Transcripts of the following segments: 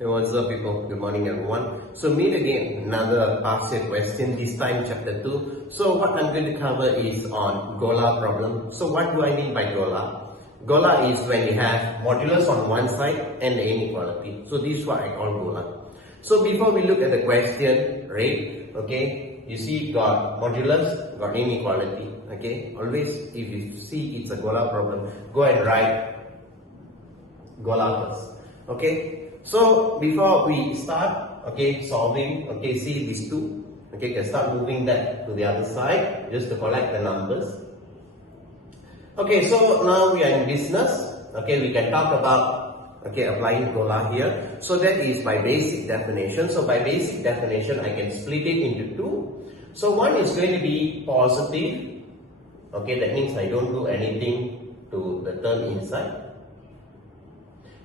Hey, what's up, people? Good morning, everyone. So meet again another past year question, this time chapter 2. So what I'm going to cover is on GOLA problem. So what do I mean by GOLA? GOLA is when you have modulus on one side and the inequality. So this is what I call GOLA. So before we look at the question, right, okay, you see got modulus, got inequality, okay. Always if you see it's a GOLA problem, go and write GOLA first, okay. So before we start, okay, solving, okay, see these two, okay, can start moving that to the other side just to collect the numbers. Okay, so now we are in business, okay, we can talk about, okay, applying GOLA here. So that is by basic definition. So by basic definition, I can split it into two. So one is going to be positive, okay, that means I don't do anything to the term inside.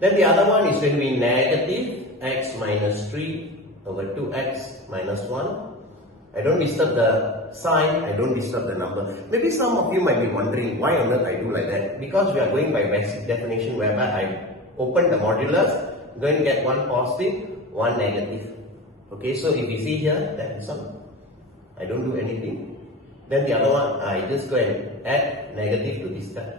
Then the other one is going to be negative x minus 3 over 2x minus 1. I don't disturb the sign, I don't disturb the number. Maybe some of you might be wondering why on earth I do like that. Because we are going by basic definition whereby I open the modulus, going to get one positive, one negative. Okay, so if you see here, that is some. I don't do anything. Then the other one, I just go and add negative to this guy.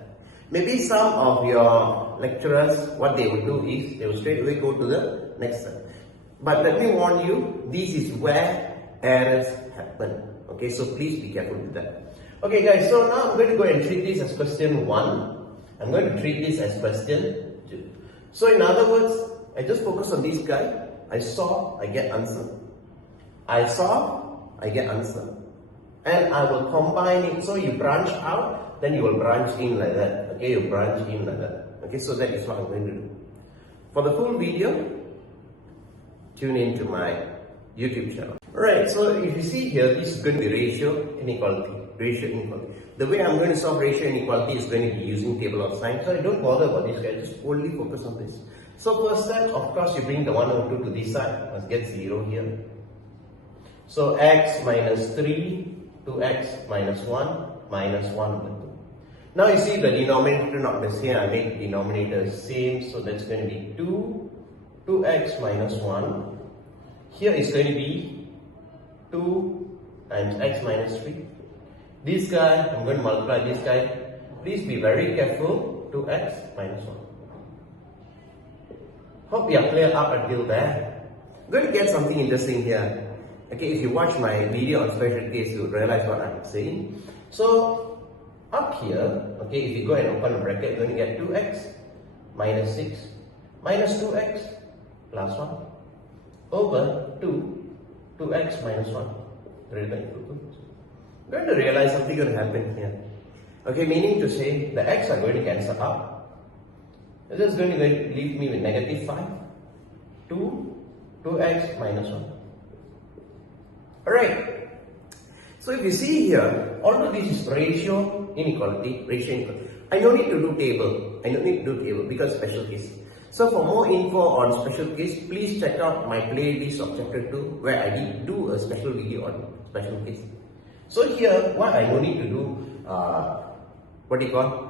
Maybe some of your lecturers, what they will do is, they will straight away go to the next step. But let me warn you, this is where errors happen. Okay, so please be careful with that. Okay guys, so now I'm going to go and treat this as question 1. I'm going to treat this as question 2. So in other words, I just focus on this guy. I saw, I get answer. I saw, I get answer. And I will combine it, so you branch out, then you will branch in like that. Okay, you branch in like that. Okay, so that is what I'm going to do. For the full video, tune into my YouTube channel. Alright, so if you see here, this is going to be ratio inequality. Ratio inequality. The way I'm going to solve ratio inequality is going to be using table of signs. So I don't bother about this guy, just only focus on this. So first step, of course, you bring the 1 over 2 to this side, must get 0 here. So x minus 3, 2x minus 1 minus 1 over 2. Now you see the denominator not the same, I make denominator same, so that's going to be 2x minus 1. Here is going to be 2 times x minus 3. This guy, I'm going to multiply this guy. Please be very careful, 2x minus 1. Hope you are clear up until there. I'm going to get something interesting here. Okay, if you watch my video on special case, you will realize what I'm saying. So, up here, okay, if you go and open a bracket, you're going to get 2x minus 6 minus 2x plus 1 over 2x minus 1 greater than equal to 2. You're going to realize something going to happen here. Okay, meaning to say the x are going to cancel out. This is going to leave me with negative 5, 2x minus 1. Alright, so if you see here, although this is ratio inequality, I don't need to do table, because special case. So for more info on special case, please check out my playlist of chapter 2 where I did do a special video on special case. So here, why I don't need to do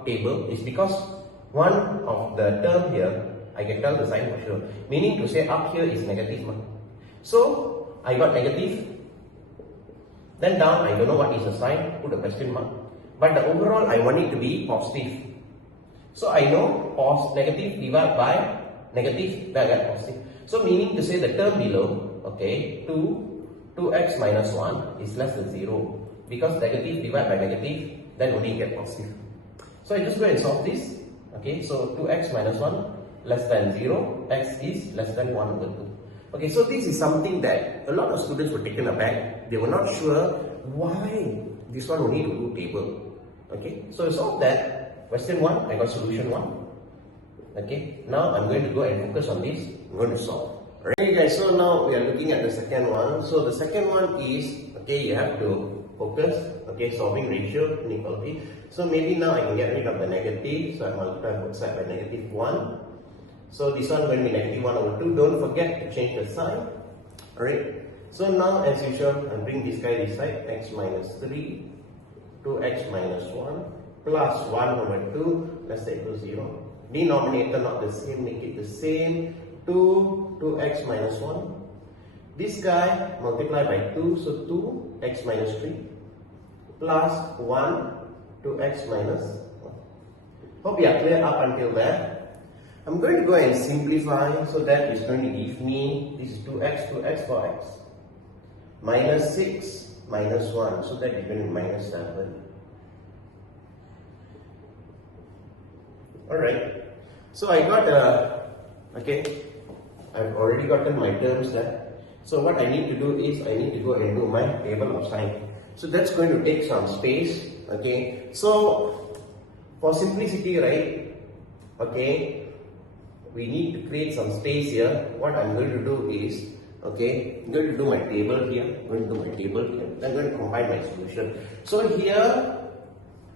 table is because one of the term here, I can tell the sign for sure, meaning to say up here is negative 1. So I got negative. Then down, I don't know what is the sign, put a question mark. But the overall, I want it to be positive. So I know negative divided by negative, then I get positive. So meaning to say the term below, okay, 2x minus 1 is less than 0. Because negative divided by negative, then only get positive. So I just go and solve this. Okay, so 2x minus 1 less than 0, x is less than 1 over 2. Okay, so this is something that a lot of students were taken aback. They were not sure why this one only to do table. Okay, so solve that. Question 1, I got solution 1. Okay, now I'm going to go and focus on this. I'm going to solve. Alright guys, so now we are looking at the second one. So the second one is, okay, you have to focus, okay, solving ratio inequality. So maybe now I can get rid of the negative. So I multiply both sides by negative 1. So this one going to be negative 1 over 2. Don't forget to change the sign. Alright. So now as usual, I'll bring this guy this side. X minus 3, 2x minus 1 plus 1 over 2. Let's say equals 0. Denominator not the same, make it the same. 2x minus 1. This guy multiply by 2, so 2x minus 3 plus 1, 2x minus 1. Hope you are clear up until there. I'm going to go and simplify, so that is going to give me, this is 2x, 4x. Minus 6, minus 1, so that is going to be minus 7. Alright, so I got okay, I've already gotten my terms there. So what I need to do is, I need to go and do my table of sign. So that's going to take some space, okay. So for simplicity, right, okay, we need to create some space here. What I'm going to do is, okay, I'm going to do my table here, I'm going to do my table here, I'm going to combine my solution. So here,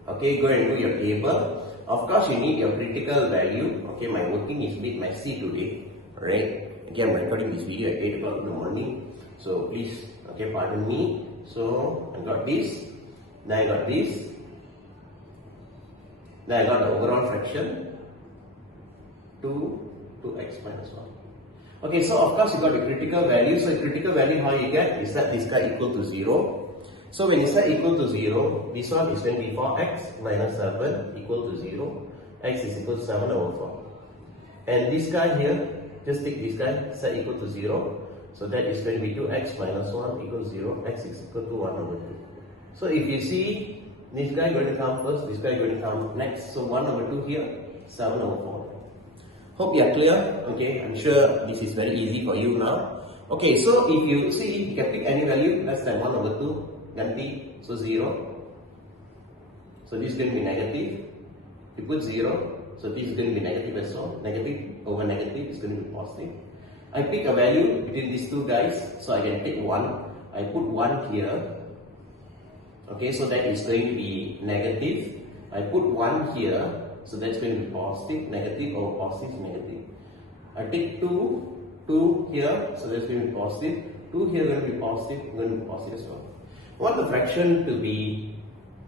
okay, go and do your table. Of course, you need your critical value. Okay, my working is a bit messy today, alright. Again, I'm recording this video at 8 o'clock in the morning, so please, okay, pardon me. So I got this, then I got this, then I got the overall fraction 2x minus 1. Okay, so of course you got the critical value. So the critical value how you get is that this guy equal to 0. So when you say equal to 0, this one is going to be 4x minus 7 equal to 0. X is equal to 7 over 4. And this guy here, just take this guy, set equal to 0. So that is going to be 2x minus 1 equals 0. X is equal to 1 over 2. So if you see, this guy going to come first, this guy going to come next. So 1 over 2 here, 7 over 4. Hope you are clear. Okay, I'm sure this is very easy for you now. Okay, so if you see, you can pick any value less than 1 over 2. Ganti, so 0. So this is going to be negative. You put 0, so this is going to be negative as well. Negative over negative is going to be positive. I pick a value between these two guys, so I can take 1. I put 1 here. Okay, so that is going to be negative. I put 1 here, so that's going to be positive. Negative over positive is negative. I take 2 here, so that's going to be positive. 2 here going to be positive, going to be positive as well. I want the fraction to be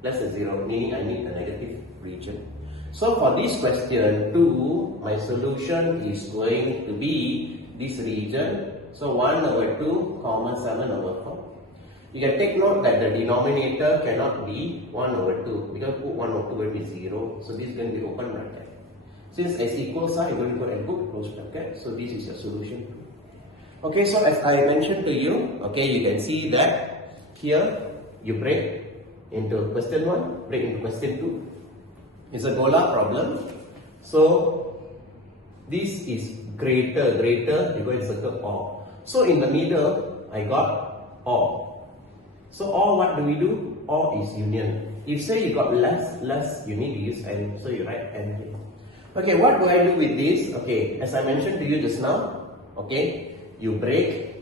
less than 0, meaning I need a negative region. So for this question 2, my solution is going to be this region. So 1 over 2, comma 7 over 4. You can take note that the denominator cannot be 1 over 2, because put 1 over 2 will be 0. So this is going to be open bracket. Since s equals sign, you're going to go and put close bracket. So this is your solution. Okay, so as I mentioned to you, okay, you can see that here you break into question 1, break into question 2. It's a GOLA problem. So this is greater, you go and circle OR. So in the middle, I got OR. So OR, what do we do? OR is union. If say you got less, you need to use AND. So you write AND here. Okay, what do I do with this? Okay, as I mentioned to you just now, okay, you break,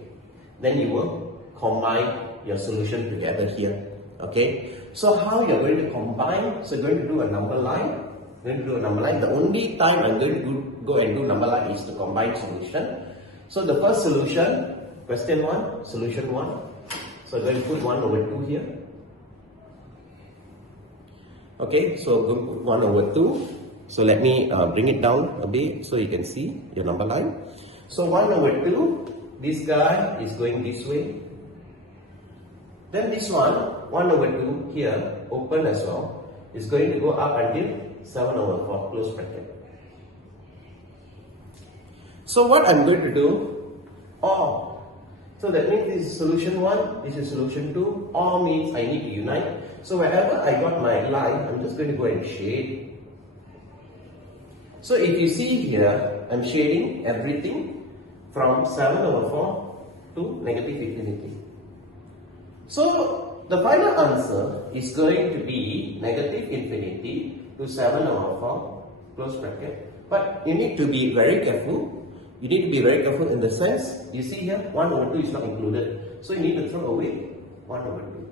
then you will combine your solution together here. Okay, so how you're going to combine? So you're going to do a number line. The only time I'm going to go and do number line is to combine solution. So the first solution, question 1, solution 1. So I'm going to put 1 over 2 here. Okay, so I'm going to put 1 over 2. So let me bring it down a bit so you can see your number line. So 1 over 2, this guy is going this way. Then this one, 1 over 2 here, open as well, is going to go up until 7 over 4, close bracket. So what I'm going to do, OR. So that means this is solution 1, this is solution 2. OR means I need to unite. So wherever I got my line, I'm just going to go and shade. So if you see here, I'm shading everything from 7 over 4 to negative infinity. So the final answer is going to be negative infinity to 7 over 4, close bracket. But you need to be very careful. You need to be very careful in the sense, you see here, 1 over 2 is not included. So you need to throw away 1 over 2.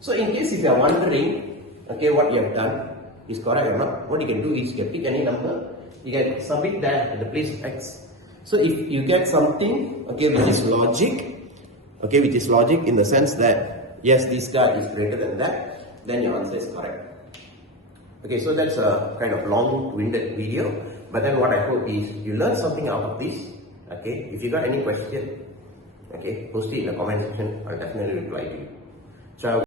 So in case if you are wondering, okay, what you have done is correct or not, what you can do is you can pick any number, you can submit that at the place of x. So if you get something, okay, which is logic, okay, which is logic in the sense that, yes, this guy is greater than that, then your answer is correct. Okay, so that's a kind of long-winded video, but then what I hope is you learn something out of this. Okay, if you got any question, okay, post it in the comment section. I'll definitely reply to you. So